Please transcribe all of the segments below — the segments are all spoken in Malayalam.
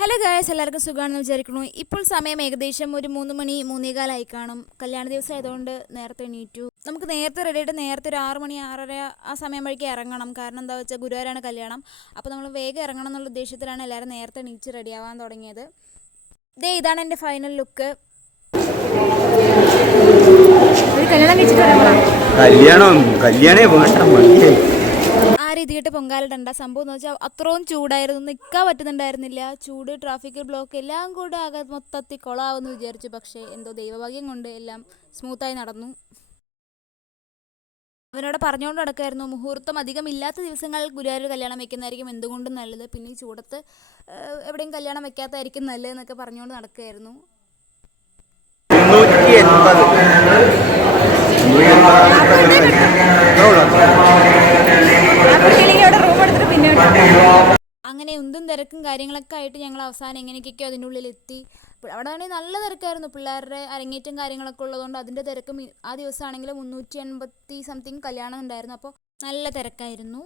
ഹലോ ഗായ്സ്, എല്ലാവർക്കും സുഖമാണെന്ന് വിചാരിക്കുന്നു. ഇപ്പോൾ സമയം ഏകദേശം ഒരു 3 മണി 3:15 കാണും. കല്യാണ ദിവസം ആയതുകൊണ്ട് നേരത്തെ എണീറ്റു. നമുക്ക് നേരത്തെ റെഡി ആയിട്ട് നേരത്തെ ഒരു 6 മണി 6:30 ആ സമയം വഴിക്ക് ഇറങ്ങണം. കാരണം എന്താ വെച്ചാൽ ഗുരുവായൂരാണ് കല്യാണം. അപ്പോൾ നമ്മൾ വേഗം ഇറങ്ങണം എന്നുള്ള ഉദ്ദേശത്തിലാണ് എല്ലാവരും നേരത്തെ എണീച്ച് റെഡിയാവാൻ തുടങ്ങിയത്. ഇതാണ് എൻ്റെ ഫൈനൽ ലുക്ക്. ആ രീതിയിട്ട് പൊങ്കാലിടണ്ട. സംഭവം എന്ന് വെച്ചാൽ അത്രയും ചൂടായിരുന്നു, നിൽക്കാൻ പറ്റുന്നുണ്ടായിരുന്നില്ല. ചൂട്, ട്രാഫിക് ബ്ലോക്ക് എല്ലാം കൂടെ ആകെ മൊത്തത്തിൽ കൊളാവെന്ന് വിചാരിച്ചു. പക്ഷേ എന്തോ ദൈവഭാഗ്യം കൊണ്ട് എല്ലാം സ്മൂത്തായി നടന്നു. അവനോട് പറഞ്ഞുകൊണ്ട് നടക്കായിരുന്നു, മുഹൂർത്തം അധികം ഇല്ലാത്ത ദിവസങ്ങളിൽ ഗുരുവായൂർ കല്യാണം വെക്കുന്നതായിരിക്കും എന്തുകൊണ്ടും നല്ലത്. പിന്നെ ഈ ചൂടത്ത് എവിടെയും കല്യാണം വെക്കാത്തതായിരിക്കും നല്ലതെന്നൊക്കെ പറഞ്ഞുകൊണ്ട് നടക്കുകയായിരുന്നു. അങ്ങനെ ഉന്തും തിരക്കും കാര്യങ്ങളൊക്കെ ആയിട്ട് ഞങ്ങൾ അവസാനം എങ്ങനെയൊക്കെയോ അതിൻ്റെ ഉള്ളിലെത്തി. അവിടെ ആണെങ്കിൽ നല്ല തിരക്കായിരുന്നു. പിള്ളേരുടെ അരങ്ങേറ്റം കാര്യങ്ങളൊക്കെ ഉള്ളതുകൊണ്ട് അതിൻ്റെ തിരക്കും. ആ ദിവസമാണെങ്കിൽ 380 സംതിങ് കല്യാണം ഉണ്ടായിരുന്നു. അപ്പോൾ നല്ല തിരക്കായിരുന്നു.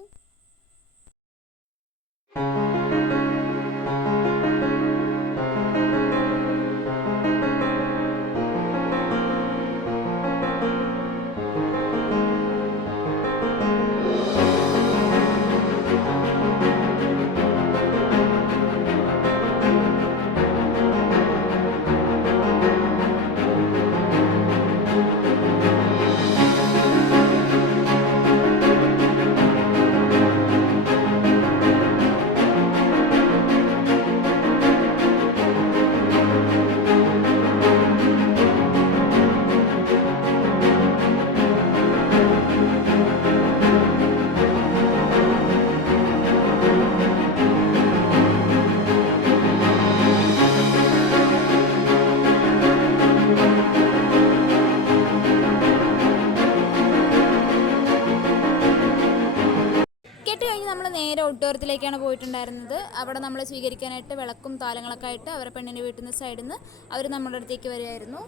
നമ്മൾ നേരെ ഓഡിറ്റോറിയത്തിലേക്കാണ് പോയിട്ടുണ്ടായിരുന്നത്. അവിടെ നമ്മളെ സ്വീകരിക്കാനായിട്ട് വിളക്കും താലങ്ങളൊക്കെ ആയിട്ട് അവരെ പെണ്ണിൻ്റെ വീട്ടിൽ നിന്ന് സൈഡിൽ നിന്ന് അവർ നമ്മുടെ അടുത്തേക്ക് വരികയായിരുന്നു.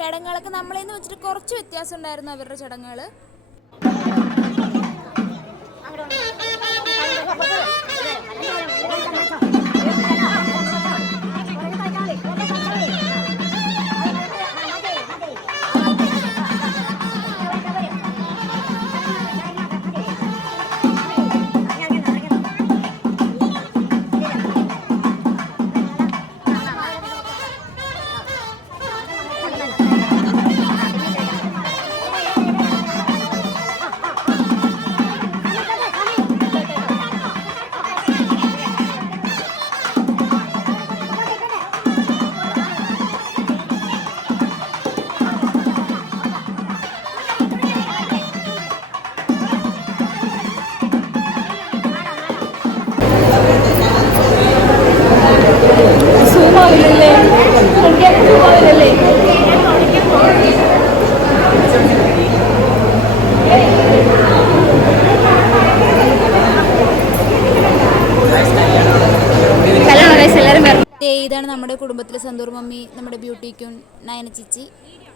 ചടങ്ങുകളൊക്കെ നമ്മളെ നിന്ന് വെച്ചിട്ട് കുറച്ച് വ്യത്യാസം ഉണ്ടായിരുന്നു അവരുടെ ചടങ്ങുകൾ. ഇതാണ് നമ്മുടെ കുടുംബത്തിലെ സന്തൂർ മമ്മി, നമ്മുടെ ബ്യൂട്ടി ക്യൂൻ നയന ചേച്ചി,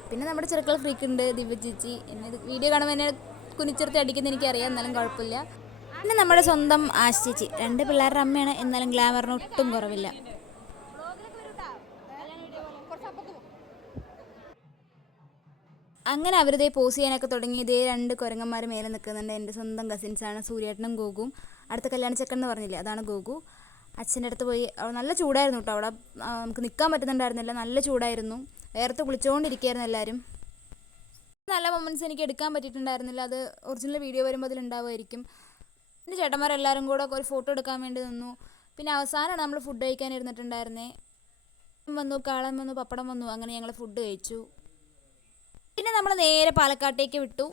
പിന്നെ നമ്മുടെ ചെറുക്കൾ ഫ്രീക്ക് ഉണ്ട് ദിവ്യ ചേച്ചി. എന്നെ വീഡിയോ കാണുമ്പോൾ എന്നെ കുനിച്ചിർത്തി അടിക്കുന്ന എനിക്കറിയാം, എന്നാലും കുഴപ്പമില്ല. പിന്നെ നമ്മുടെ സ്വന്തം ആശ് ചേച്ചി, 2 പിള്ളേരുടെ അമ്മയാണ്, എന്നാലും ഗ്ലാമറിന് ഒട്ടും കുറവില്ല. അങ്ങനെ അവരിതേ പോസ് ചെയ്യാനൊക്കെ തുടങ്ങി. ഇതേ 2 കുരങ്ങന്മാർ മേലെ നിൽക്കുന്നുണ്ട്. എൻ്റെ സ്വന്തം കസിൻസാണ് സൂര്യേട്ടനും ഗോകുവും. അടുത്ത കല്യാണ ചെക്കൻ എന്ന് പറഞ്ഞില്ലേ, അതാണ് ഗോകു. അച്ഛൻ്റെ അടുത്ത് പോയി. നല്ല ചൂടായിരുന്നു കേട്ടോ അവിടെ, നമുക്ക് നിൽക്കാൻ പറ്റുന്നുണ്ടായിരുന്നില്ല, നല്ല ചൂടായിരുന്നു. വേർത്ത് കുളിച്ചുകൊണ്ടിരിക്കുകയായിരുന്നു എല്ലാവരും. നല്ല മൊമെൻറ്റ്സ് എനിക്ക് എടുക്കാൻ പറ്റിയിട്ടുണ്ടായിരുന്നില്ല. അത് ഒറിജിനൽ വീഡിയോ വരുമ്പോൾ അതിലുണ്ടാവുമായിരിക്കും. എൻ്റെ ചേട്ടന്മാരെല്ലാവരും കൂടെ ഒരു ഫോട്ടോ എടുക്കാൻ വേണ്ടി നിന്നു. പിന്നെ അവസാനമാണ് നമ്മൾ ഫുഡ് കഴിക്കാൻ ഇരുന്നിട്ടുണ്ടായിരുന്നേ. വന്നു, കാളൻ വന്നു, പപ്പടം വന്നു. അങ്ങനെ ഞങ്ങൾ ഫുഡ് കഴിച്ചു. പിന്നെ നമ്മൾ നേരെ പാലക്കാട്ടേക്ക് വിട്ടു.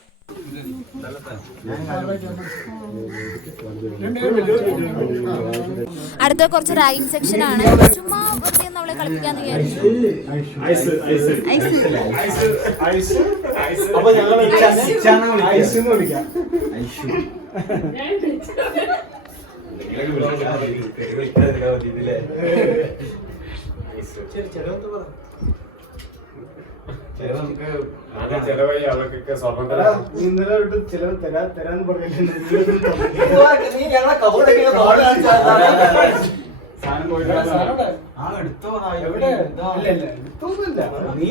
അടുത്ത കുറച്ച് റാഗിങ് സെക്ഷൻ ആണ്. ചുമ്മാ വെറുതെ നമ്മളെ കളിപ്പിക്കാന്ന് വിചാരിച്ചു. ചെലവായി അവർക്കൊക്കെ സ്വർണ്ണം ഇന്നലെ ചിലവ് തരാന്ന് പറഞ്ഞിട്ടുണ്ട്. സാധനം പോയിട്ട് എവിടെ? ഇല്ല, എടുത്തൊന്നുമില്ല. നീ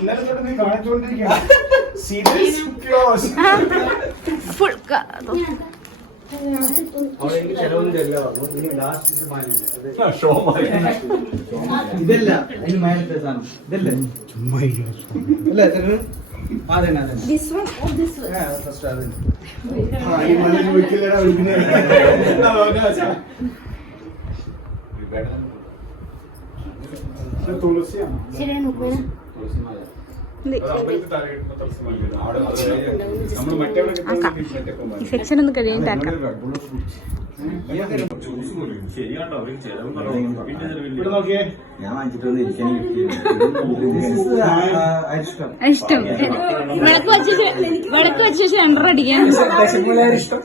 ഇന്നലെ തൊട്ട് നീ കാണിച്ചുകൊണ്ടിരിക്കുകയാണ്. Series close. ഫുൾ ഇതല്ല അതിന് മേലത്തെ സാധനം ഇതല്ലേ അല്ല അതന്നെ അതന്നെ ഫസ്റ്റ് അതന്നെ തുളസിയാണ്. ഈ സെക്ഷൻ ഒന്ന് കഴിയാണ്ടാക്കാം. ഇവിടെ നോക്കിയേ. ഞാൻ വാങ്ങിച്ചിട്ടൊന്നും ഇരിക്കാൻ ഇഷ്ടം വിളക്ക് വെച്ച ശേഷം 2 അടിക്കാൻ ഇഷ്ടം